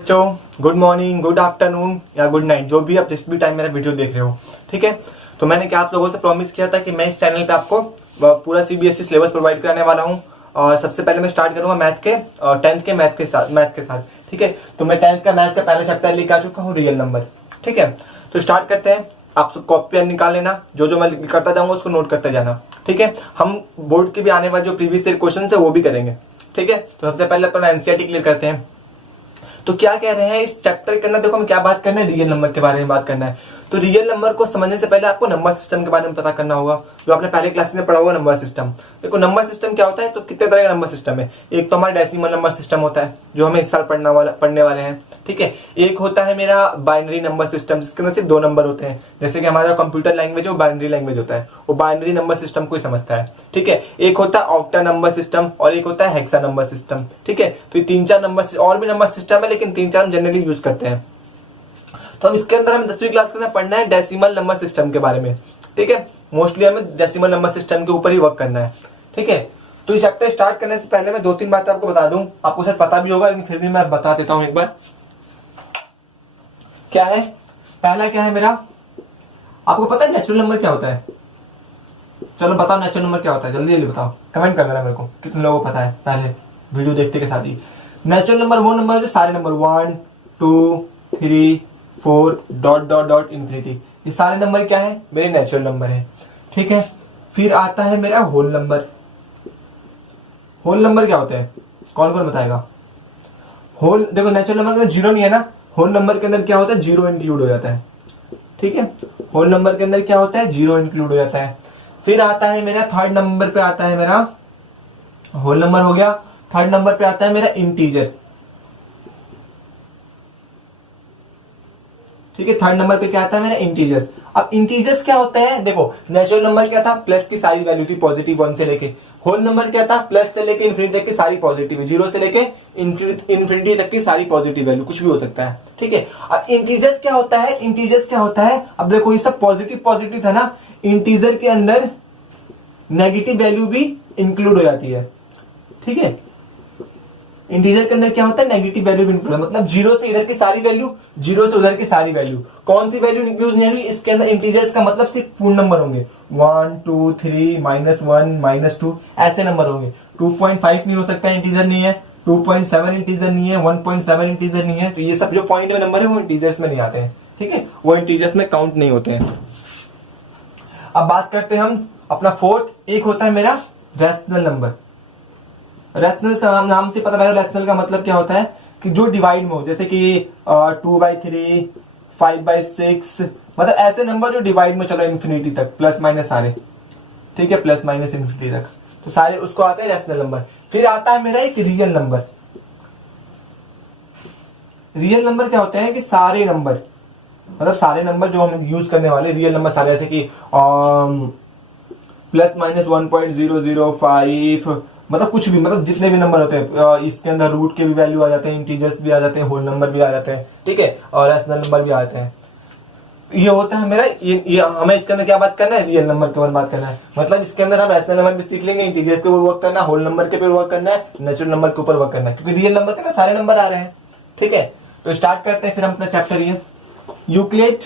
बच्चों good morning, good afternoon या good night, जो भी आप जिस भी टाइम मेरा वीडियो देख रहे हो। ठीक है, तो मैंने क्या आप लोगों से प्रॉमिस किया था कि मैं इस चैनल पे आपको पूरा सीबीएसई सिलेबस प्रोवाइड कराने वाला हूँ। और सबसे पहले मैं स्टार्ट करूंगा मैथ के 10th के मैथ के साथ। ठीक है, तो मैं 10th का मैथ का पहला चैप्टर लेके आ चुका हूँ, रियल नंबर। ठीक है, तो स्टार्ट करते हैं। आप सब कॉपी पेन निकाल लेना, जो जो मैं करता जाऊंगा उसको नोट करते जाना। ठीक है, हम बोर्ड के भी आने वाले जो प्रीवियस ईयर क्वेश्चन है वो भी करेंगे। ठीक है, तो सबसे पहले अपना एनसीईआरटी क्लियर करते हैं। तो क्या कह रहे हैं इस चैप्टर के अंदर, देखो हम क्या बात करना है, रियल नंबर के बारे में बात करना है। तो रियल नंबर को समझने से पहले आपको नंबर सिस्टम के बारे में पता करना होगा, जो आपने पहले क्लास में पढ़ा होगा नंबर सिस्टम। देखो नंबर सिस्टम क्या होता है, तो कितने तरह का नंबर सिस्टम है। एक तो हमारा डेसिमल नंबर सिस्टम होता है, जो हमें इस साल पढ़ने वाले हैं। ठीक है, एक होता है मेरा बाइनरी नंबर सिस्टम, जिसके अंदर सिर्फ दो नंबर होते हैं। जैसे कि हमारा कंप्यूटर लैंग्वेज है वो बाइनरी लैंग्वेज होता है, वो बाइनरी नंबर सिस्टम को ही समझता है। ठीक है, एक होता है ऑक्टा नंबर सिस्टम और एक होता है हेक्सा नंबर सिस्टम। ठीक है, तो ये तीन चार नंबर और भी नंबर सिस्टम है, लेकिन तीन चार हम जनरली यूज करते हैं। तो हम इसके अंदर हमें 10वीं क्लास के अंदर पढ़ना है डेसिमल नंबर सिस्टम के बारे में। ठीक है, मोस्टली हमें डेसिमल नंबर सिस्टम के ऊपर ही वर्क करना है। ठीक है, तो ये चैप्टर स्टार्ट करने से पहले मैं दो तीन बातें आपको बता दूं, आपको शायद पता भी होगा लेकिन फिर भी मैं बता देता हूं एक बार। क्या है, पहला क्या है मेरा, आपको पता है नेचुरल नंबर क्या होता है? चलो बताओ नेचुरल नंबर क्या होता है, जल्दी जल्दी बताओ, कमेंट कर देना मेरे को कितने लोगों को पता है पहले वीडियो देखते के साथ ही। नेचुरल नंबर वो नंबर है जो सारे number 1 2 3 4 dot dot dot infinity, ये सारे नंबर क्या है, मेरे नेचुरल नंबर है। ठीक है, फिर आता है मेरा होल नंबर। होल नंबर क्या होता है, कौन कौन बताएगा? होल, देखो नेचुरल नंबर के अंदर जीरो नहीं है ना, होल नंबर के अंदर क्या होता है, जीरो इंक्लूड हो जाता है। ठीक है, होल नंबर के अंदर क्या होता है, जीरो इंक्लूड हो जाता है। फिर आता है मेरा थर्ड नंबर पे आता है मेरा, होल नंबर हो गया। थर्ड नंबर पे आता है मेरा इंटीजर। ठीक है, थर्ड नंबर पे क्या आता है मेरा, इंटीजर्स। अब इंटीजर्स क्या होता है, देखो नेचुरल नंबर क्या था, प्लस की सारी वैल्यू थी पॉजिटिव 1 से लेके। होल नंबर क्या था, प्लस से लेके इन्फिनिटी तक की सारी पॉजिटिव, जीरो से लेके इन्फिनिटी तक की सारी पॉजिटिव वैल्यू, कुछ भी हो सकता है। ठीक है, अब इंटीजर्स क्या होता है, इंटीजर्स क्या होता है, अब देखो ये सब पॉजिटिव पॉजिटिव था ना, इंटीजर के अंदर नेगेटिव वैल्यू भी इंक्लूड हो जाती है। ठीक है, इंटीजर के अंदर क्या होता है, नेगेटिव वैल्यू भी इंक्लूड, मतलब जीरो से इधर की सारी वैल्यू, जीरो से उधर की सारी वैल्यू, कौन सी वैल्यू यूज नहीं होगी इसके अंदर। इंटीजर्स का मतलब सिर्फ पूर्ण नंबर होंगे, 1 2 3 -1 -2 ऐसे नंबर होंगे। 2.5 नहीं हो सकता, इंटीजर नहीं है। 2.7 इंटीजर नहीं है, 1.7 इंटीजर नहीं है। तो ये सब जो पॉइंट में नंबर है वो इंटीजर्स में नहीं आते हैं। ठीक है, वो इंटीजर्स में काउंट नहीं होते हैं। अब बात करते हैं हम अपना फोर्थ, एक होता है मेरा रैशनल नंबर। रैशनल नाम से पता लगा, रैशनल का मतलब क्या होता है कि जो डिवाइड में हो, जैसे कि 2/3 5/6, मतलब ऐसे नंबर जो डिवाइड में चलो इन्फिनिटी तक, प्लस माइनस सारे। ठीक है, प्लस माइनस इन्फिनिटी तक, तो सारे उसको आते हैं रैशनल नंबर। फिर आता है मेरा एक रियल नंबर। रियल नंबर क्या होते हैं कि सारे नंबर, मतलब सारे नंबर जो हम यूज करने वाले रियल नंबर सारे, जैसे कि +-1.005, मतलब कुछ भी, मतलब जितने भी नंबर होते हैं, इसके अंदर रूट के भी वैल्यू आ जाते हैं, इंटीजर्स भी आ जाते हैं, होल नंबर भी आ जाते हैं। ठीक है, और रैशनल नंबर भी आ जाते हैं। ये होता है मेरा ये हमें इसके अंदर क्या बात करना है, रियल नंबर के ऊपर बात करना है। मतलब इसके अंदर हम रैशनल नंबर भी सीख लेंगे, इंटीजर के ऊपर वर्क करना है, होल नंबर के ऊपर वर्क करना है, नेचुरल नंबर के ऊपर वर्क करना है, क्योंकि रियल नंबर के अंदर सारे नंबर आ रहे हैं। ठीक है, तो स्टार्ट करते हैं फिर हम अपना चैप्टर। ये यूक्लिड,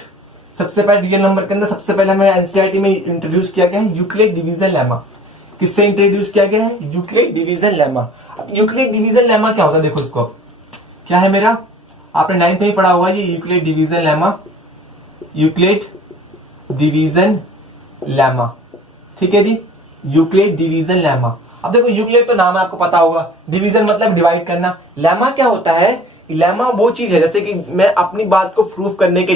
सबसे पहले रियल नंबर के अंदर सबसे पहले हमें एनसीईआरटी में इंट्रोड्यूस किया गया है यूक्लिड डिवीजन लेमा। किससे इंट्रोड्यूस किया गया है, यूक्लिड डिवीजन लेमा। अब यूक्लिड डिवीजन लेमा क्या होता है, देखो इसको क्या है मेरा, आपने 9th में ही पढ़ा होगा ये Euclid division lemma, Euclid division lemma. ठीक है जी, यूक्लिड डिवीजन लेमा। अब देखो यूक्लिड तो नाम है आपको पता होगा, डिवीजन मतलब डिवाइड करना। लेमा क्या होता है, लेमा वो चीज है, जैसे कि मैं अपनी बात को प्रूव करने के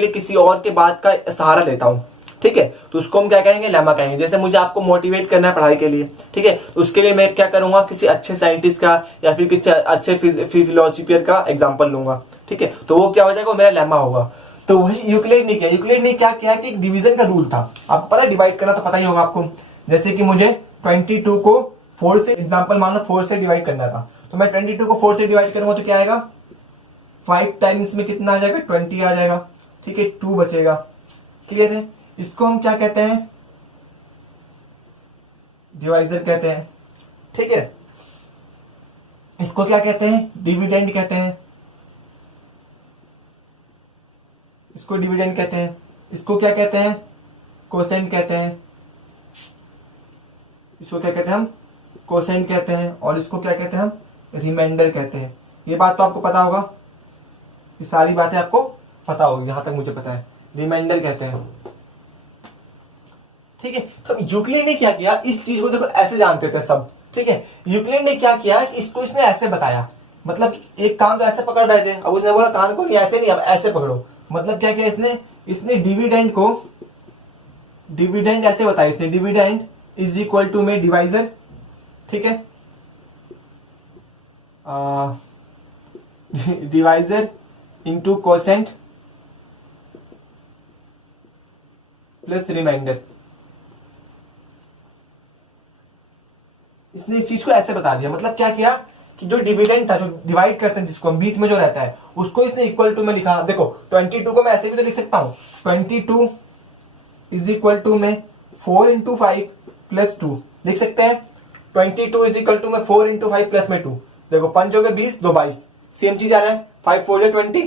लिए किसी और के बात का सहारा लेता हूं। ठीक है, तो उसको हम क्या कहेंगे, लेमा कहेंगे। जैसे मुझे आपको मोटिवेट करना है पढ़ाई के लिए, ठीक है, तो उसके लिए मैं क्या करूंगा, किसी अच्छे साइंटिस्ट का या फिर किसी अच्छे फिलोसफियर का एग्जाम्पल लूंगा। ठीक है, तो वो क्या हो जाएगा, वो मेरा लेमा होगा। तो वही यूक्लिड ने किया, यूक्लिड ने क्या किया कि एक डिवीजन का रूल था। आपको पता है डिवाइड करना तो पता ही होगा आपको। जैसे कि मुझे 22 को 4 से, एग्जाम्पल मानो 4 से डिवाइड करना था, तो मैं 22 को 4 से डिवाइड करूंगा तो क्या आएगा, 5 टाइम्स में कितना आ जाएगा, 20 आ जाएगा। ठीक है, 2 बचेगा। क्लियर है, इसको हम क्या कहते हैं, डिवाइजर कहते हैं। ठीक है, इसको क्या कहते हैं? डिविडेंड कहते हैं। इसको डिविडेंड कहते हैं। इसको क्या कहते हैं? कोसेंट कहते हैं। इसको क्या कहते हैं हम? कोसेंट कहते हैं। और इसको क्या कहते हैं हम? रिमाइंडर कहते हैं। ये बात तो आपको पता होगा, ये सारी बातें आपको पता होगी जहां तक मुझे पता है। रिमाइंडर कहते हैं, ठीक है। तो यूक्लिड ने क्या किया, इस चीज को देखो ऐसे जानते थे सब, ठीक है। यूक्लिड ने क्या किया कि इसको इसने ऐसे बताया, मतलब एक कान तो ऐसे पकड़ रहे थे, अब उसने बोला कान को नहीं ऐसे नहीं, अब ऐसे पकड़ो। मतलब क्या किया इसने डिविडेंड को, डिविडेंड ऐसे बताया इसने, डिविडेंड इज इक्वल टू में डिवाइजर, ठीक है, divisor into quotient plus remainder. इसने इस चीज को ऐसे बता दिया। मतलब क्या किया कि जो डिविडेंड था, जो डिवाइड करते हैं जिसको हम, बीच में जो रहता है, उसको इसने इक्वल टू में लिखा। देखो 22 को मैं ऐसे भी तो लिख सकता हूं, 22 इज इक्वल टू में 4 इंटू 5 प्लस 2 लिख सकते हैं। 22 इज इक्वल टू में 4 इंटू 5 प्लस में 2। देखो 5 हो गए 20, 2 22, सेम चीज आ रहा है। 5 4 20,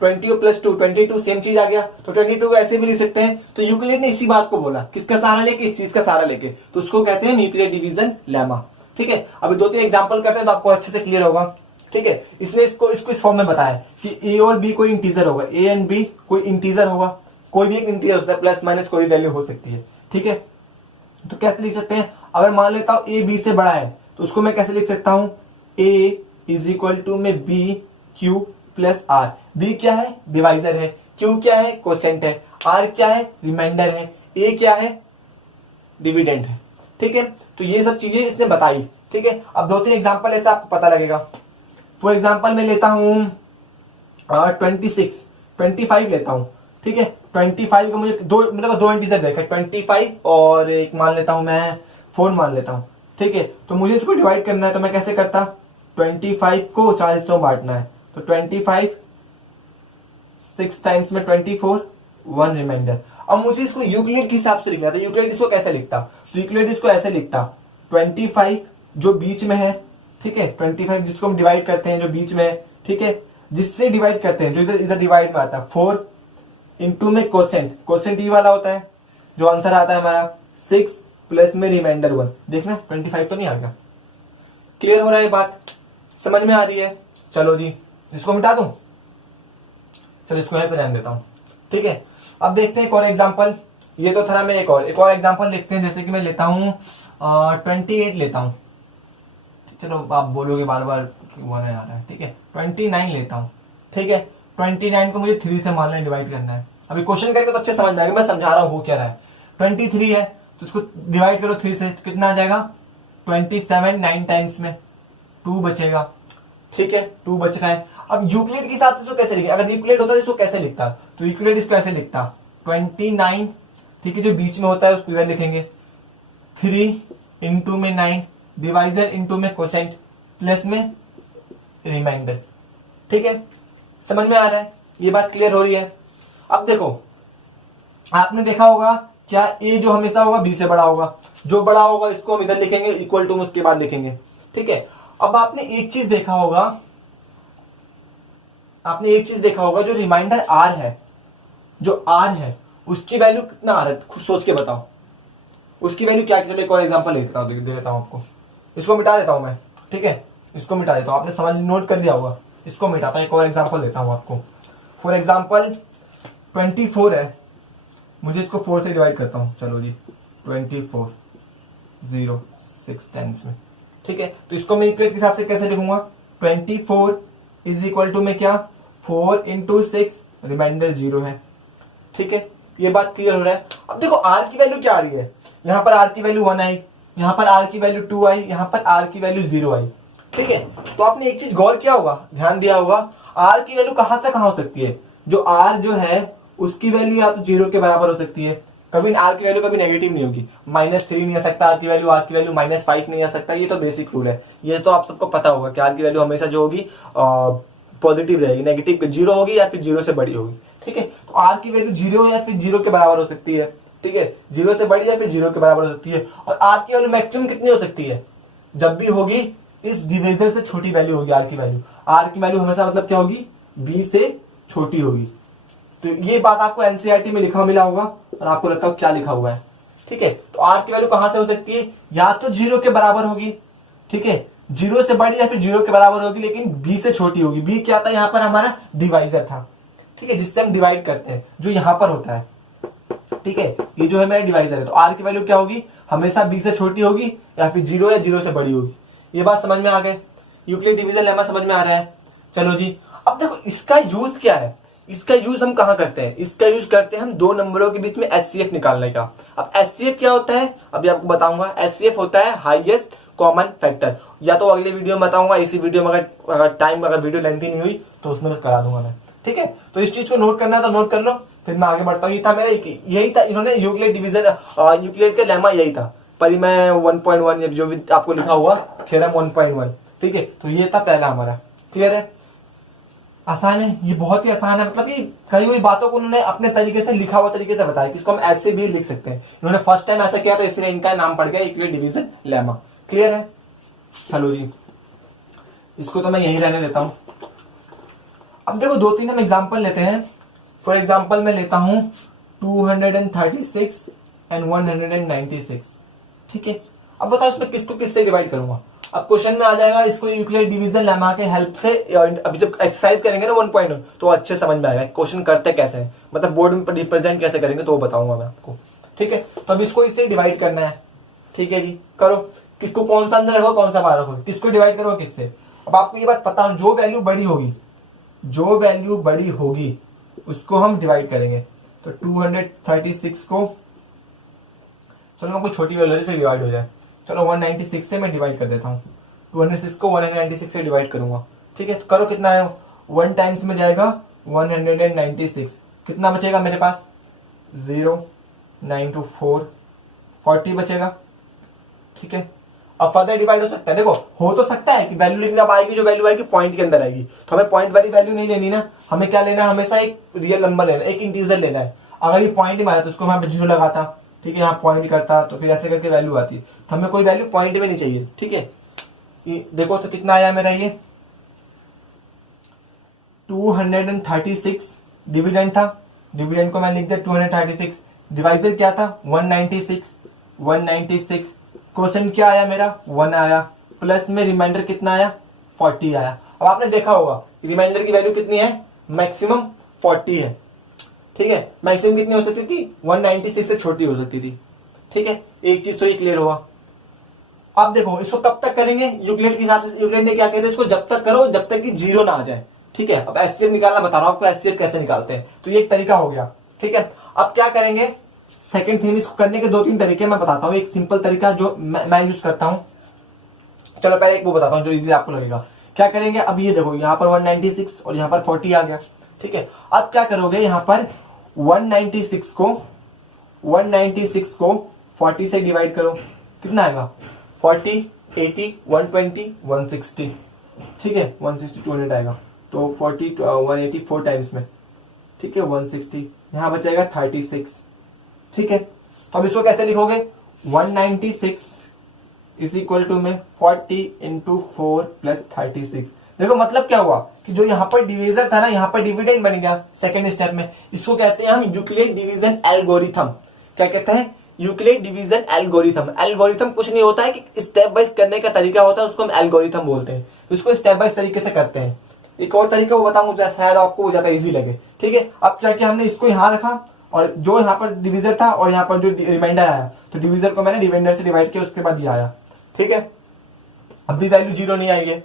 20 प्लस 2 22, सेम चीज आ गया। तो 22 को ऐसे भी लिख सकते हैं। तो यूक्लिड ने इसी बात को बोला, किसका सहारा लेके? इस चीज का सहारा लेके। तो उसको कहते हैं न्यूक्लियर डिवीजन लेमा, ठीक है। अभी 2-3 एग्जांपल करते हैं तो आपको अच्छे से क्लियर होगा, ठीक है। इसने इसको इस फॉर्म में बताया कि ए और बी कोई इंटीजर होगा, ए एंड बी कोई इंटीजर होगा, कोई भी एक इंटीजर होता है, प्लस माइनस कोई वैल्यू हो सकती है, ठीक है। तो कैसे लिख सकते हैं? अगर मान लेता हूं ए बी से बड़ा है तो उसको मैं कैसे लिख सकता हूं? ए इज इक्वल टू में B Q plus R. B क्या है? डिवाइजर है। क्यू क्या है? कोसेंट है। आर क्या है? रिमाइंडर है। ए क्या है? डिविडेंड है, ठीक है। तो ये सब चीजें इसने बताई, ठीक है। अब 2-3 एग्जांपल लेता आपको पता लगेगा। फॉर एग्जांपल मैं लेता हूं 25 लेता हूं, ठीक है। 25 को मुझे मेरे पास 2 इंटीजर देखा, 25 और एक मान लेता हूं मैं 4 मान लेता हूं, ठीक है। तो मुझे इसको डिवाइड करना है, तो मैं कैसे करता? 25 को 40 में बांटना है, तो 25 6 टाइम्स में 24, 1 रिमाइंडर। अब मुझे इसको यूक्लिड के हिसाब से लिखना था। यूक्लिड इसको कैसे लिखता? तो यूक्लिड इसको ऐसे लिखता, 25 जो बीच में है, ठीक है, 25 जिसको हम डिवाइड करते हैं जो बीच में है, ठीक है, जिससे डिवाइड करते हैं जो इधर डिवाइड में आता है, 4 इंटू में कोसेंट, कोसेंट ई वाला होता है, जो आंसर आता है हमारा 6 प्लस में रिमाइंडर 1। देखना 25 तो नहीं आ गया। क्लियर हो रहा है बात? समझ में आ रही है? चलो जी, इसको मिटा दूं, चलो इसको यहां पे ध्यान देता हूं, ठीक है। अब देखते हैं एक और एग्जांपल। ये तो था, मैं एक और एग्जांपल देखते हैं। जैसे कि मैं लेता हूं 28 लेता हूं, चलो आप बोलोगे बार बार कि वो नहीं आ रहा है, ठीक है। 29 लेता हूं, ठीक है। 29 को मुझे 3 से मान लें, डिवाइड करना है। अभी क्वेश्चन करके तो अच्छे समझ में आएगा, मैं समझा रहा हूं वो क्या रहा है। 23 है तो उसको डिवाइड करो 3 से, तो कितना आ जाएगा? 27, 9 टाइम्स में 2 बचेगा, ठीक है, 2 बच रहा है। अब यूक्लिड के हिसाब से इसको कैसे लिखे? अगर यूक्लिड होता तो इसको कैसे लिखता? तो यूक्लिड इसको ऐसे लिखता, 29, ठीक है, जो बीच में होता है उसको इधर लिखेंगे, 3 इंटू में 9, डिवाइजर इंटू में कोसेंट प्लस में रिमाइंडर, ठीक है। समझ में आ रहा है? ये बात क्लियर हो रही है? अब देखो, आपने देखा होगा क्या ए जो हमेशा होगा बी से बड़ा होगा, जो बड़ा होगा इसको हम इधर लिखेंगे, इक्वल टू में उसके बाद लिखेंगे, ठीक है। अब आपने एक चीज देखा होगा, जो रिमाइंडर आर है, जो आर है उसकी वैल्यू कितना आ रहा है? खुद सोच के बताओ, उसकी वैल्यू क्या? चलो एक और एग्जांपल दे देता हूं आपको। इसको मिटा देता हूं मैं, ठीक है, इसको मिटा देता हूं। आपने समझ नोट कर लिया होगा, इसको मिटाता हूं। एक और एग्जांपल देता हूं आपको। फॉर एग्जांपल 24 है, मुझे इसको 4 से डिवाइड करता हूं। चलो जी, 24 0 6 टाइम्स में, ठीक है। तो इसको मैं इक्वेट के हिसाब से कैसे लिखूंगा? 24 इज इक्वल टू में क्या? 4 इंटू 6, रिमाइंडर 0 है, ठीक है। ये बात क्लियर हो रहा है? अब देखो आर की वैल्यू क्या आ रही है? यहां पर आर की वैल्यू 1 आई, यहां पर आर की वैल्यू 2 आई, यहां पर आर की वैल्यू 0 आई, ठीक है। तो आपने एक चीज गौर किया होगा, ध्यान दिया होगा, आर की वैल्यू कहां से कहां हो सकती है? जो आर जो है उसकी वैल्यू या तो 0 के बराबर हो सकती है, कभी आर की वैल्यू कभी नेगेटिव नहीं होगी, -3 नहीं आ सकता आर की वैल्यू -5 नहीं आ सकता। ये तो बेसिक रूल है, ये तो आप सबको पता होगा कि आर की वैल्यू हमेशा जो होगी पॉजिटिव रहेगी, नेगेटिव 0 होगी या फिर 0 से बड़ी होगी, ठीक है। तो आर की वैल्यू 0 या फिर 0 के बराबर हो सकती है, ठीक है, 0 से बड़ी या फिर 0 के बराबर हो सकती है। और आर की वैल्यू मैक्सिमम कितनी हो सकती है? जब भी होगी इस डिविजर से छोटी वैल्यू होगी आर की वैल्यू। आर की वैल्यू हमेशा मतलब क्या होगी, बी से छोटी होगी। तो ये बात आपको एनसीईआरटी में लिखा मिला होगा और आपको लगता है क्या लिखा हुआ है। ठीक है, तो आर की वैल्यू कहां से हो सकती है, या तो 0 के बराबर होगी, ठीक है, 0 से बड़ी या फिर 0 के बराबर होगी, लेकिन बी से छोटी होगी। बी क्या था, यहां पर हमारा डिवाइजर था, ठीक है, जिससे हम डिवाइड करते हैं, जो यहां पर होता है। ठीक है, ये जो है मेरा डिवाइजर है। तो आर की वैल्यू क्या होगी, हमेशा बी से छोटी होगी या फिर 0 या 0 से बड़ी होगी। ये बात समझ में आ गए, यूक्लिड डिवीजन लेमा समझ में आ रहा है। चलो जी, अब देखो इसका यूज क्या है, इसका यूज हम कहां करते हैं, इसका यूज करते हैं हम दो नंबरों के बीच में एचसीएफ निकालने का। अब एचसीएफ क्या होता है अभी आपको बताऊंगा। एचसीएफ होता है हाईएस्ट कॉमन फैक्टर, या तो अगले वीडियो में बताऊंगा, इसी वीडियो में अगर वीडियो लेंथी नहीं हुई तो उसमें करा दूंगा मैं। ठीक है, तो इस चीज को नोट करना है तो नोट कर लो, फिर मैं आगे बढ़ता हूँ। ये था मेरा, यही था, इन्होंने यूक्लिड डिवीजन यूक्लिड का लेमा यही था, पर मैं 1.1 जो भी आपको लिखा हुआ थ्योरम 1.1। ठीक है, तो ये था पहला हमारा। क्लियर है, आसान है, ये बहुत ही आसान है, मतलब कि कई हुई बातों को उन्होंने अपने तरीके से लिखा हुआ तरीके से बताया, किसको हम ऐसे भी लिख सकते हैं। इन्होंने फर्स्ट टाइम ऐसा किया था, इसलिए इनका नाम पड़ गया यूक्लिड डिवीजन लेमा। क्लियर है, चलो जी, इसको तो मैं यही रहने देता हूं। अब देखो दो तीन हम एग्जाम्पल लेते हैं। फॉर एग्जाम्पल मैं लेता हूं 236 एंड 196। ठीक है, अब बताओ इसमें किसको किससे डिवाइड करूंगा। अब क्वेश्चन में आ जाएगा, इसको यूक्लिड डिवीजन लेमा के हेल्प से अभी जब एक्सरसाइज करेंगे ना 1.1 तो अच्छे समझ में आएगा क्वेश्चन करते कैसे हैं, मतलब बोर्ड में रिप्रेजेंट कैसे करेंगे तो वो बताऊंगा मैं आपको। ठीक है, तो अब इसको इससे डिवाइड करना है। ठीक है जी, करो, किसको कौन सा अंदर रखो कौन सा बाहर रखो, किसको डिवाइड करो किससे। अब आपको ये बात पता हो, जो वैल्यू बड़ी होगी, जो वैल्यू बड़ी होगी उसको हम डिवाइड करेंगे। तो 236 को, चलो मैं कोई छोटी वैल्यू से डिवाइड हो जाए, चलो 196 से मैं डिवाइड कर देता हूँ। 206 को 196 से डिवाइड करूंगा। ठीक है, तो करो, कितना है, 1 टाइम्स में जाएगा 196, कितना बचेगा मेरे पास 0 9 to 4 40 बचेगा। ठीक है, अब फर्दर डिवाइड हो सकता है, देखो हो तो सकता है कि वैल्यू लेकिन अब आएगी, जो वैल्यू आएगी पॉइंट के अंदर आएगी, तो हमें पॉइंट वाली वैल्यू नहीं लेनी ना, हमें क्या लेना है, हमेशा एक रियल नंबर लेना, एक इंटीजर लेना है। अगर ये पॉइंट में आया तो उसको वहां पे 0 लगाता, ठीक है, यहाँ पॉइंट करता तो फिर ऐसे करके वैल्यू आती, तो हमें कोई वैल्यू पॉइंट में नहीं चाहिए। ठीक है, ये देखो तो कितना आया मेरा, ये 236 डिविडेंड था, डिविडेंड को मैं लिख दिया 236, डिवाइजर क्या था 196। क्वेश्चन क्या आया मेरा 1 आया, प्लस में रिमाइंडर कितना आया 40 आया। अब आपने देखा होगा कि रिमाइंडर की वैल्यू कितनी है, मैक्सिमम 40 है। ठीक है, मैक्सिमम कितनी हो सकती थी 196 से छोटी हो सकती थी। ठीक है, एक चीज तो ये क्लियर हुआ। अब देखो इसको कब तक करेंगे, यूक्लिड के हिसाब से यूक्लिड ने क्या कहते हैं, इसको जब तक करो जब तक कि 0 ना आ जाए। ठीक है, अब एचसीएफ निकालना बता रहा हूं आपको, एचसीएफ कैसे निकालते हैं, तो ये एक तरीका हो गया। ठीक है, अब क्या करेंगे, सेकंड थिंग, इसको करने के 2-3 तरीके मैं बताता हूं। एक सिंपल तरीका जो मैं यूज करता हूं, चलो पहले एक वो बताता हूं जो इजी आपको लगेगा। क्या करेंगे, अब ये देखो यहाँ पर 196 और यहाँ पर 40 आ गया। ठीक है, अब क्या करोगे, यहाँ पर 196 को 40 से डिवाइड करो, कितना आएगा 40 80 120 160। ठीक है, 160 200 आएगा, तो 40 180 4 टाइम्स में। ठीक है, 160, यहां बचेगा 36। ठीक है, तो अब इसको कैसे लिखोगे, 196 इज इक्वल टू में 40 इंटू 4 प्लस 36। देखो मतलब क्या हुआ कि जो यहाँ पर डिवीजर था ना, यहाँ पर डिविडेंड बन गया सेकेंड स्टेप में। इसको कहते हैं हम यूक्लिड डिवीजन एल्गोरिथम। क्या कहते हैं, यूक्लिड डिवीजन एल्गोरिथम। एल्गोरिथम कुछ नहीं होता है कि स्टेप बाय करने का तरीका होता है, उसको हम एल्गोरिथम बोलते हैं। इसको स्टेप बाय तरीके से करते हैं। एक और तरीका वो बताऊंगा, शायद आपको वो ज्यादा इजी लगे। ठीक है, अब क्या किया हमने, इसको यहाँ रखा और जो यहाँ पर डिवीजर था और यहाँ पर जो रिमाइंडर आया, तो डिवीजर को मैंने रिमाइंडर से डिवाइड किया, उसके बाद ये आया। ठीक है, अब भी वैल्यू 0 नहीं आई है,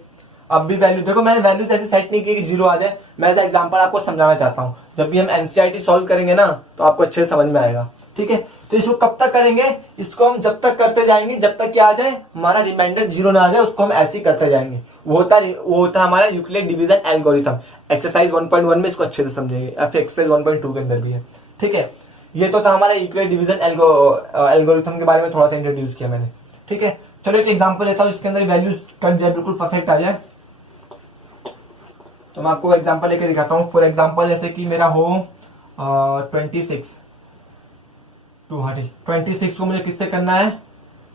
अब भी वैल्यू देखो मैंने वैल्यूज ऐसे सेट नहीं की कि 0 आ जाए। मैं ऐसा एग्जांपल आपको समझाना चाहता हूं, जब भी हम एनसीईआरटी सॉल्व करेंगे ना तो आपको अच्छे से समझ में आएगा। ठीक है, तो इसको कब तक करेंगे, इसको हम जब तक करते जाएंगे जब तक क्या आ जाए, हमारा रिमाइंडर 0 ना आ जाए, उसको हम ऐसे ही करते जाएंगे। वो होता है हमारा यूक्लिड डिवीजन एल्गोरिथम। एक्सरसाइज 1.1 में इसको अच्छे से समझेंगे, एक्सरसाइज 1.2 के अंदर भी है। ठीक है, ये तो था हमारा यूक्लिड डिवीजन एल्गोरिथम के बारे में थोड़ा सा इंट्रोड्यूस किया मैंने। ठीक है, चलो एक एग्जांपल लेता हूं, इसके अंदर वैल्यूज कट जाए, बिल्कुल परफेक्ट आ जाए, तो मैं आपको एग्जांपल लेके दिखाता हूं। फॉर एग्जांपल जैसे कि मेरा हो 26 को मुझे किससे करना है,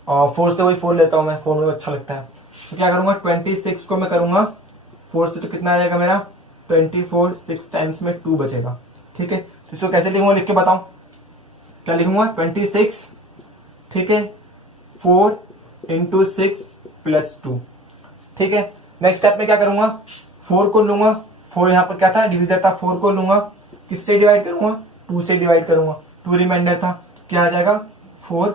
4 से, वही 4 लेता हूं मैं, 4 मुझे अच्छा लगता है। तो क्या करूंगा 26 को मैं करूंगा 4 से, तो कितना आ जाएगा मेरा 24, 6 टाइम्स में 2 बचेगा। ठीक है, तो इसको कैसे लिखूंगा लिख के बताऊं, क्या लिखूंगा 26, ठीक है, 4 इंटू 6 प्लस 2। ठीक है, नेक्स्ट स्टेप में क्या करूंगा 4 को लूंगा, 4 यहाँ पर क्या था डिविजर था, 4 को लूंगा, किससे डिवाइड करूंगा 2 से डिवाइड करूंगा, 2 रिमाइंडर था, क्या आ जाएगा 4,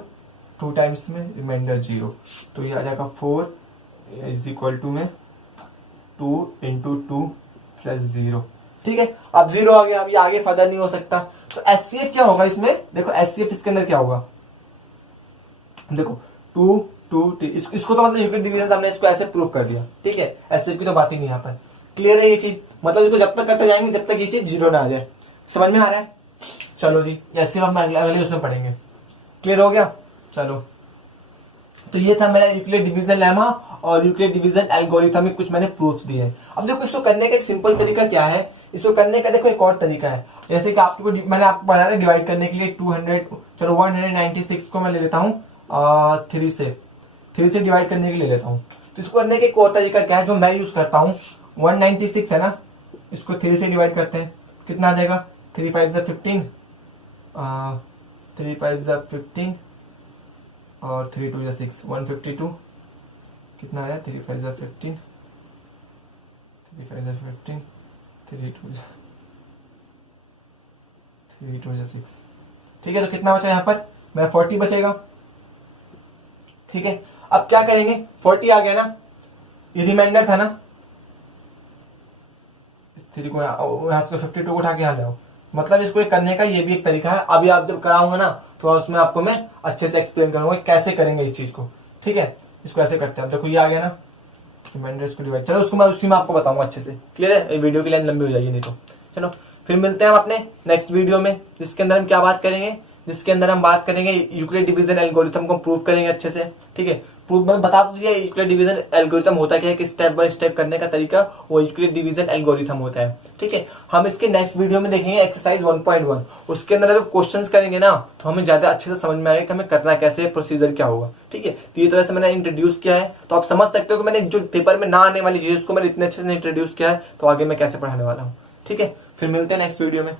2 टाइम्स में रिमाइंडर 0, तो ये आ जाएगा 4 इज इक्वल टू में 2 इंटू 2 प्लस 0। ठीक है, अब 0 आ गया, अब ये आगे फर्दर नहीं हो सकता। तो एचसीएफ क्या होगा इसमें, देखो एचसीएफ इसके अंदर क्या होगा, देखो 2 2 इसको तो मतलब यूक्लिड डिवीजन हमने इसको ऐसे प्रूव कर दिया। ठीक है, एचसीएफ की तो बात ही नहीं यहाँ पर, क्लियर है ये चीज, मतलब इसको जब तक करते जाएंगे जब तक ये चीज 0 ना आ जाए। समझ में आ रहा है, चलो जी एचसीएफ हम अगले उसमें पढ़ेंगे। क्लियर हो गया, चलो तो ये था मेरा यूक्लिड डिवीजन लेमा और यूक्लिड डिवीजन एल्गोरिथम में कुछ मैंने प्रूफ दिए हैं। अब देखो इसको करने का एक सिंपल तरीका क्या है, इसको करने का देखो एक और तरीका है, जैसे कि आपको मैंने आपको बताया था डिवाइड करने के लिए 200, चलो 196 को मैं ले लेता हूँ 3 से डिवाइड करने के लिए लेता हूँ। तो इसको करने का एक और तरीका क्या है जो मैं यूज करता हूँ, 196 है ना, इसको 3 से डिवाइड करते हैं, कितना आ जाएगा 3 5 15, 3 5 15 और 3 2 6, 152, कितना आया 3 5 15, 3 5 15, 3 2 6। ठीक है, तो कितना बचा यहाँ पर मेरा 40 बचेगा। ठीक है, अब क्या करेंगे 40 आ गया ना, ये रिमाइंडर था ना, इस 3 को यहाँ से 52 को उठा के यहाँ ले आओ, मतलब इसको करने का ये भी एक तरीका है। अभी आप जब कराऊंगा ना तो उसमें आपको मैं अच्छे से एक्सप्लेन करूंगा कैसे करेंगे इस चीज को। ठीक है, इसको ऐसे करते हैं, देखो ये आ गया ना रिमाइंडर, इसको डिवाइड, चलो उसको मैं उसी में आपको बताऊंगा अच्छे से। क्लियर है, वीडियो की लेंथ लंबी हो जाएगी नहीं तो। चलो फिर मिलते हैं हम अपने नेक्स्ट वीडियो में, जिसके अंदर हम क्या बात करेंगे, जिसके अंदर हम बात करेंगे यूक्लिड डिवीजन एल्गोरिथम को प्रूव करेंगे अच्छे से। ठीक है, प्रूव मैं बता दीजिए यूक्लिड डिवीजन एल्गोरिथम होता क्या है, कि स्टेप बाय स्टेप करने का तरीका वो यूक्लिड डिवीजन एल्गोरिथम होता है। ठीक है, हम इसके नेक्स्ट वीडियो में देखेंगे एक्सरसाइज 1.1, उसके अंदर जब क्वेश्चंस करेंगे ना तो हमें ज्यादा अच्छे से समझ में आएगा कि हमें करना कैसे, प्रोसीजर क्या होगा। ठीक है, तो ये तरह से मैंने इंट्रोड्यूस किया है, तो आप समझ सकते हो कि मैंने जो पेपर में ना आने वाली चीज उसको मैंने इतने अच्छे से इंट्रोड्यूस किया है, तो आगे मैं कैसे पढ़ाने वाला हूँ। ठीक है, फिर मिलते हैं नेक्स्ट वीडियो में।